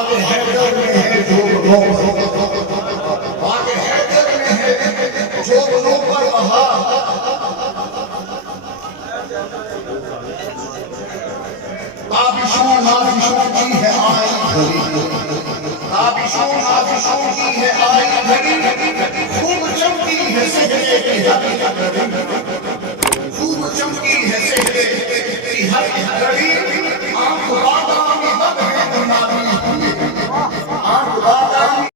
बाग हैदर में है जोगनों पर, बाग हैदर में है जोगनों पर बहार, ताबिशों नाबिशों की है आई घड़ी, ताबिशों नाबिशों की है आई घड़ी, खूब चमकी है सहरे की हरी घड़ी, खूब चमकी है सहरे की हरी घड़ी, आंख बादामी बद है गुलाबी हुई, आंख बादामी